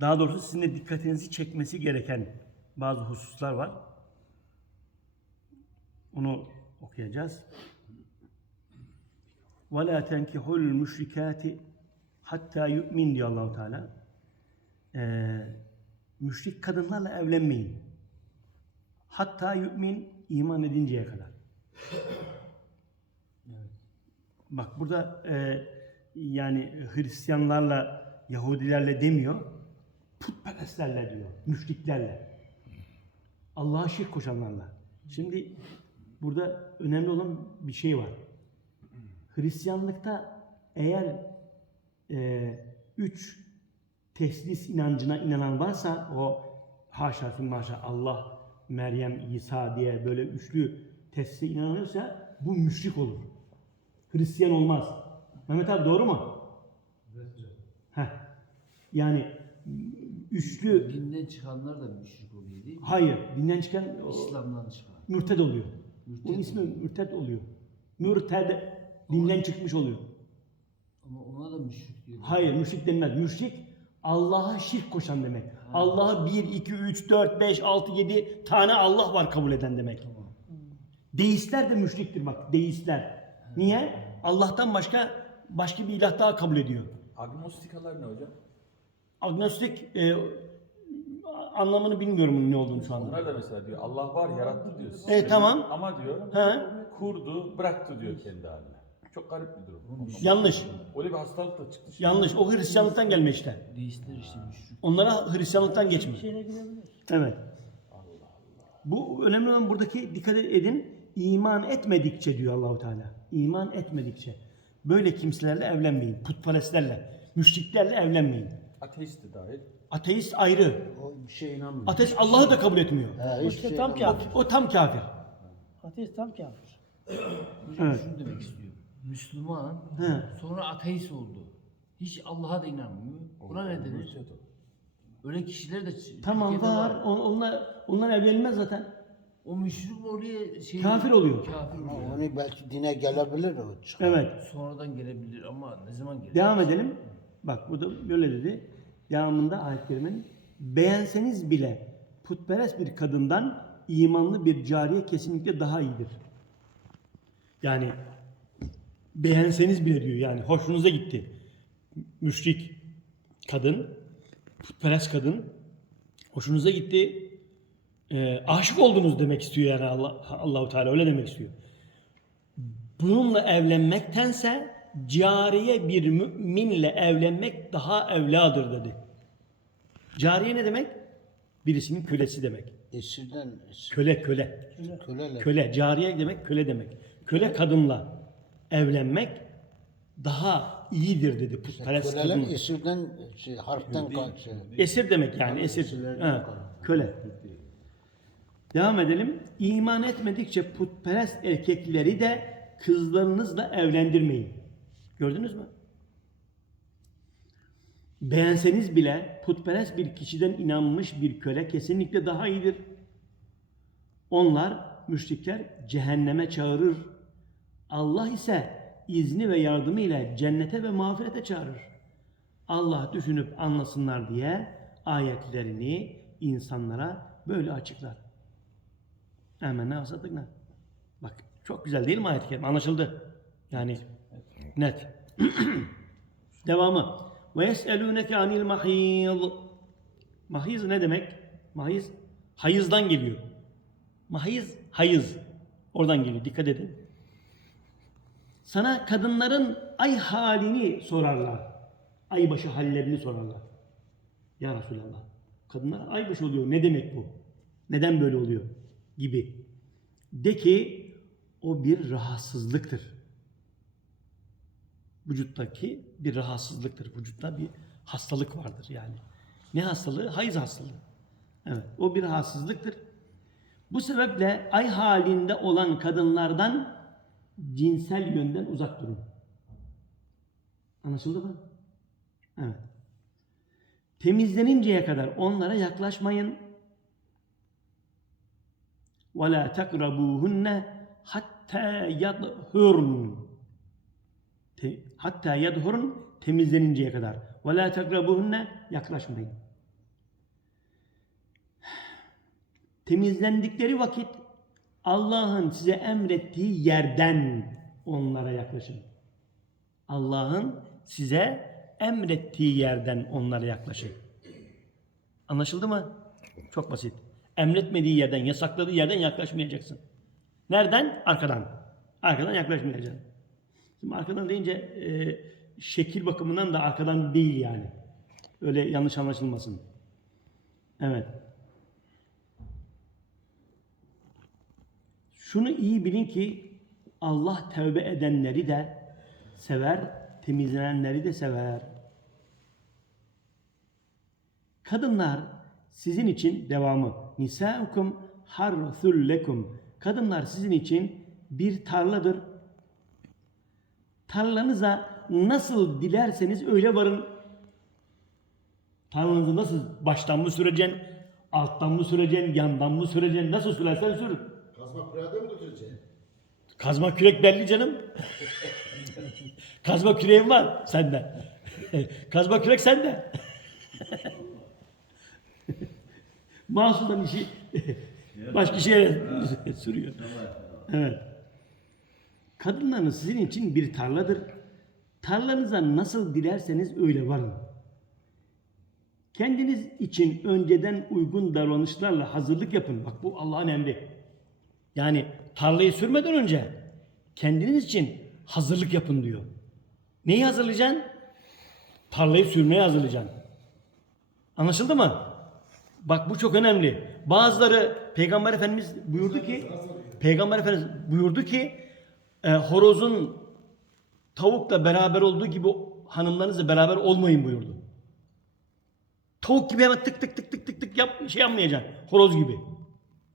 Daha doğrusu sizin de dikkatinizi çekmesi gereken bazı hususlar var. Onu okuyacağız. وَلَا تَنْكِحُ الْمُشْرِكَاتِ hatta yu'min diyor Allahu Teala. Ee, müşrik kadınlarla evlenmeyin. Hatta yu'min iman edinceye kadar. Bak burada e, yani Hristiyanlarla, Yahudilerle demiyor. Putperestlerle diyor. Müşriklerle. Allah'a şirk koşanlarla. Şimdi burada önemli olan bir şey var. Hristiyanlıkta eğer e, üç teslis inancına inanan varsa o haşa maşa Allah, Meryem, İsa diye böyle üçlü teslise inanırsa bu müşrik olur. Hristiyan olmaz. Mehmet abi doğru mu? Heh. Yani üçlü Dinden çıkanlar da müşrik oluyor değil mi? hayır dinden çıkan İslam'dan çıkan. mürted oluyor. Mürted Bunun ismi mürted oluyor. Mürted dinden çıkmış oluyor. Ama ona da müşrik diyor. Hayır müşrik denmez. Müşrik Allah'a şirk koşan demek. Allah'a 1, 2, 3, 4, 5, 6, 7 tane Allah var kabul eden demek. Tamam. Deistler de müşriktir bak. Deistler. Niye? Allah'tan başka başka bir ilah daha kabul ediyor. Agnostikalar ne hocam? Agnostik e, anlamını bilmiyorum bunun ne olduğunu şu anda. Onlar da mesela diyor Allah var yarattı diyor. Evet, tamam. Ama diyor He? kurdu bıraktı diyor kendi haline. Çok garip bir durum. Yanlış. Öyle bir hastalık da çıktı. şimdi. Yanlış. O Hristiyanlıktan gelme işte. Deistler işte müşrik. Onlara Hristiyanlıktan geçmiş. Evet. Bu önemli olan buradaki dikkat edin. iman etmedikçe diyor Allahu Teala. İman etmedikçe. Böyle kimselerle evlenmeyin. Putperestlerle, müşriklerle evlenmeyin. Ateist de dahil. Ateist ayrı. O bir şey inanmıyor. Ateist Allah'ı da kabul etmiyor. He, hiçbir şey tam inanmıyor. kafir. O tam kafir. Ateist tam kafir. Hocam Evet. şunu demek istiyor. Müslüman He. sonra ateist oldu. Hiç Allah'a da inanmıyor. Buna ne denir? Öyle kişiler de ç- Tamam Türkiye'de var. On- Onlar onlar evlenmez zaten. O müşrik oluyor? Şey, Kafir oluyor. Kafir Ama oluyor. Onu belki dine gelebilir o çıkar. Evet. Sonradan gelebilir ama ne zaman gelir? Devam edelim. Bak burada böyle dedi. Devamında ayet beğenseniz bile putperest bir kadından imanlı bir cariye kesinlikle daha iyidir. Yani beğenseniz bile diyor yani hoşunuza gitti. Müşrik kadın, putperest kadın hoşunuza gitti. Ee, aşık oldunuz demek istiyor yani Allah Allahu Teala öyle demek istiyor. Bununla evlenmektense cariye bir müminle evlenmek daha evladır dedi. Cariye ne demek? Birisinin kölesi demek. Esirden esir, Köle köle. köleler. Köle cariye demek köle demek. Köle kadınla evlenmek daha iyidir dedi putperest kadın. esirden şey, harften şey. Esir demek yani esir. esirlerden Ha, köle. Devam edelim. İman etmedikçe putperest erkekleri de kızlarınızla evlendirmeyin. Gördünüz mü? Beğenseniz bile putperest bir kişiden inanmış bir köle kesinlikle daha iyidir. Onlar, müşrikler cehenneme çağırır. Allah ise izni ve yardımı ile cennete ve mağfirete çağırır. Allah düşünüp anlasınlar diye ayetlerini insanlara böyle açıklar. Hemen ne? Bak çok güzel değil mi ayet-i kerime? Anlaşıldı. Yani net. Devamı. Ve yes'elûneke anil mahîz. Mahiz ne demek? Mahiz hayızdan geliyor. Mahiz hayız. Oradan geliyor. Dikkat edin. Sana kadınların ay halini sorarlar. Aybaşı hallerini sorarlar. Ya Resulallah. Kadınlar aybaşı oluyor. Ne demek bu? Neden böyle oluyor? Gibi. De ki o bir rahatsızlıktır Vücuttaki bir rahatsızlıktır. Vücutta bir hastalık vardır yani. Ne hastalığı? Hayız hastalığı. Evet. O bir rahatsızlıktır. Bu sebeple ay halinde olan kadınlardan cinsel yönden uzak durun. Anlaşıldı mı? Evet. Temizleninceye kadar onlara yaklaşmayın. وَلَا تَقْرَبُوهُنَّ hatta yadhurn. Te, hatta yadhurun temizleninceye kadar. Ve la takrabuhunne yaklaşmayın. Temizlendikleri vakit Allah'ın size emrettiği yerden onlara yaklaşın. Allah'ın size emrettiği yerden onlara yaklaşın. Anlaşıldı mı? Çok basit. Emretmediği yerden, yasakladığı yerden yaklaşmayacaksın. Nereden? Arkadan. Arkadan yaklaşmayacaksın. Şimdi arkadan deyince e, şekil bakımından da arkadan değil yani. Öyle yanlış anlaşılmasın. Evet. Şunu iyi bilin ki Allah tevbe edenleri de sever, temizlenenleri de sever. Kadınlar sizin için devamı. Nisaukum harthul lekum. Kadınlar sizin için bir tarladır. Tarlanıza nasıl dilerseniz öyle varın. Tarlanızı nasıl baştan mı süreceksin, alttan mı süreceksin, yandan mı süreceksin, nasıl sürersen sür. Kazma kırada mı götüreceksin? Kazma kürek belli canım. Kazma küreğin var sende. Kazma kürek sende. Mahsus'tan işi başka şeye sürüyor. Evet. Kadınlarınız sizin için bir tarladır. Tarlanıza nasıl dilerseniz öyle varın. Kendiniz için önceden uygun davranışlarla hazırlık yapın. Bak bu Allah'ın emri. Yani tarlayı sürmeden önce kendiniz için hazırlık yapın diyor. Neyi hazırlayacaksın? Tarlayı sürmeye hazırlayacaksın. Anlaşıldı mı? Bak bu çok önemli. Bazıları Peygamber Efendimiz buyurdu ki Peygamber Efendimiz buyurdu ki e, horozun tavukla beraber olduğu gibi hanımlarınızla beraber olmayın buyurdu. Tavuk gibi hemen tık tık tık tık tık tık yap, şey yapmayacaksın. Horoz gibi.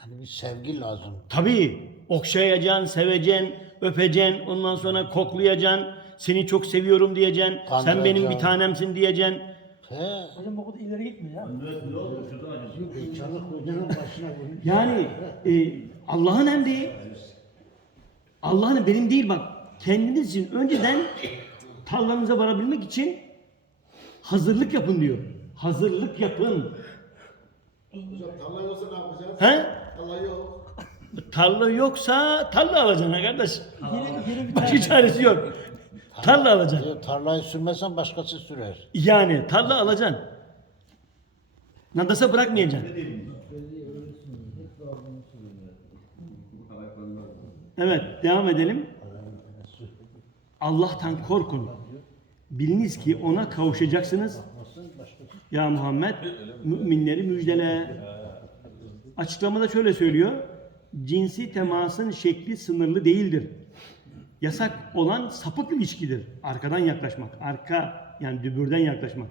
Yani bir sevgi lazım. Tabii okşayacaksın, seveceksin, öpeceksin, ondan sonra koklayacaksın. Seni çok seviyorum diyeceksin. Sen benim bir tanemsin diyeceksin. He. Hocam bu kadar ileri gitmiyor ya. Yani e, Allah'ın emri. Allah'ın benim değil bak. Kendiniz için önceden tarlanıza varabilmek için hazırlık yapın diyor. Hazırlık yapın. Hocam tarla yoksa ne yapacağız? He? Tarla yok. Tarla yoksa tarla alacaksın ha kardeş. Yeni, yeni bir Başka çaresi yok. Tarla alacaksın. Tarlayı sürmezsen başkası sürer. Yani tarla alacaksın. Nadasa bırakmayacaksın. Evet devam edelim. Allah'tan korkun. Biliniz ki ona kavuşacaksınız. Ya Muhammed müminleri müjdele. Açıklamada şöyle söylüyor. Cinsi temasın şekli sınırlı değildir. Yasak olan sapık ilişkidir. Arkadan yaklaşmak. Arka yani dübürden yaklaşmak.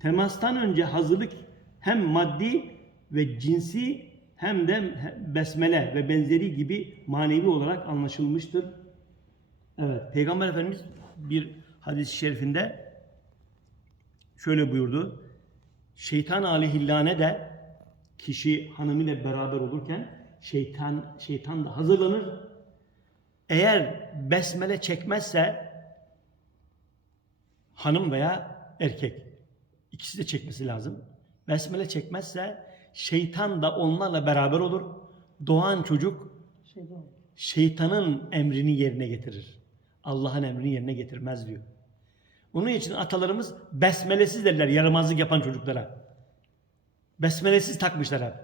Temastan önce hazırlık hem maddi ve cinsi hem de besmele ve benzeri gibi manevi olarak anlaşılmıştır. Evet, Peygamber Efendimiz bir hadis-i şerifinde şöyle buyurdu. Şeytan aleyhillâne de kişi hanımıyla beraber olurken şeytan şeytan da hazırlanır. Eğer besmele çekmezse hanım veya erkek ikisi de çekmesi lazım. Besmele çekmezse şeytan da onlarla beraber olur. Doğan çocuk Şey şeytanın emrini yerine getirir. Allah'ın emrini yerine getirmez diyor. Onun için atalarımız besmelesiz derler yaramazlık yapan çocuklara. Besmelesiz takmışlar hep.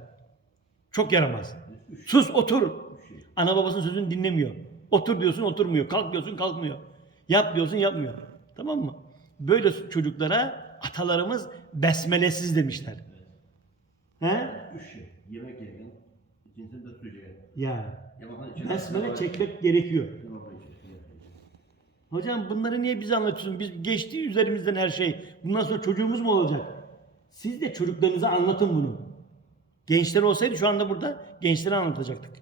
Çok yaramaz. Sus otur. Ana babasının sözünü dinlemiyor. Otur diyorsun oturmuyor. Kalk diyorsun kalkmıyor. Yap diyorsun yapmıyor. Tamam mı? Böyle çocuklara atalarımız besmelesiz demişler. He? Üç şey. Yemek yerken, ikincisinde de su. Ya. Besmele çekmek gerekiyor. Hocam bunları niye bize anlatıyorsun? Biz geçti üzerimizden her şey. Bundan sonra çocuğumuz mu olacak? Siz de çocuklarınıza anlatın bunu. Gençler olsaydı şu anda burada gençlere anlatacaktık.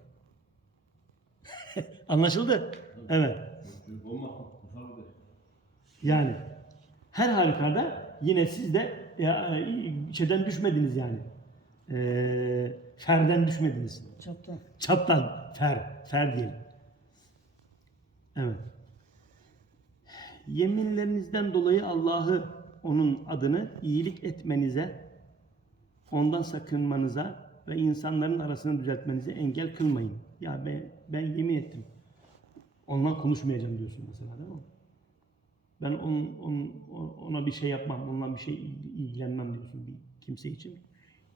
Anlaşıldı? Evet. Yani her halükarda yine siz de şeyden düşmediniz yani. Ee, ferden düşmediniz. Çaptan. Çaptan fer, fer diyelim. Evet. Yeminlerinizden dolayı Allah'ı onun adını iyilik etmenize, ondan sakınmanıza ve insanların arasını düzeltmenize engel kılmayın. Ya ben, ben yemin ettim. Onunla konuşmayacağım diyorsun mesela değil mi? Ben onun, onun- ona bir şey yapmam, onunla bir şey ilgilenmem diyorsun bir kimse için.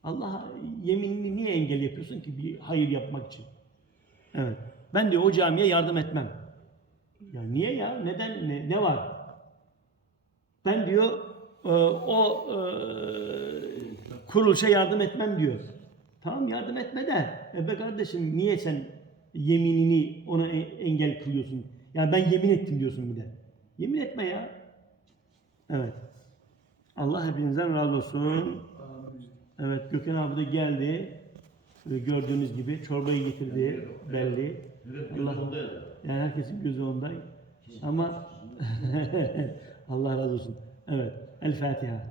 Allah yeminini niye engel yapıyorsun ki bir hayır yapmak için? Evet. Ben diyor o camiye yardım etmem. Ya niye ya? Neden? Ne, ne var? Ben diyor e, o e, kuruluşa yardım etmem diyor. Tamam yardım etme de. E be kardeşim niye sen yeminini ona e- engel kılıyorsun? Ya ben yemin ettim diyorsun bir de. Yemin etme ya. Evet. Allah hepinizden razı olsun. Evet Gökhan abi de geldi. Ee, Gördüğünüz gibi çorbayı getirdi belli. Evet, Allah- gözü onda ya. Yani herkesin gözü onda. Ama Allah razı olsun. Evet. El Fatiha.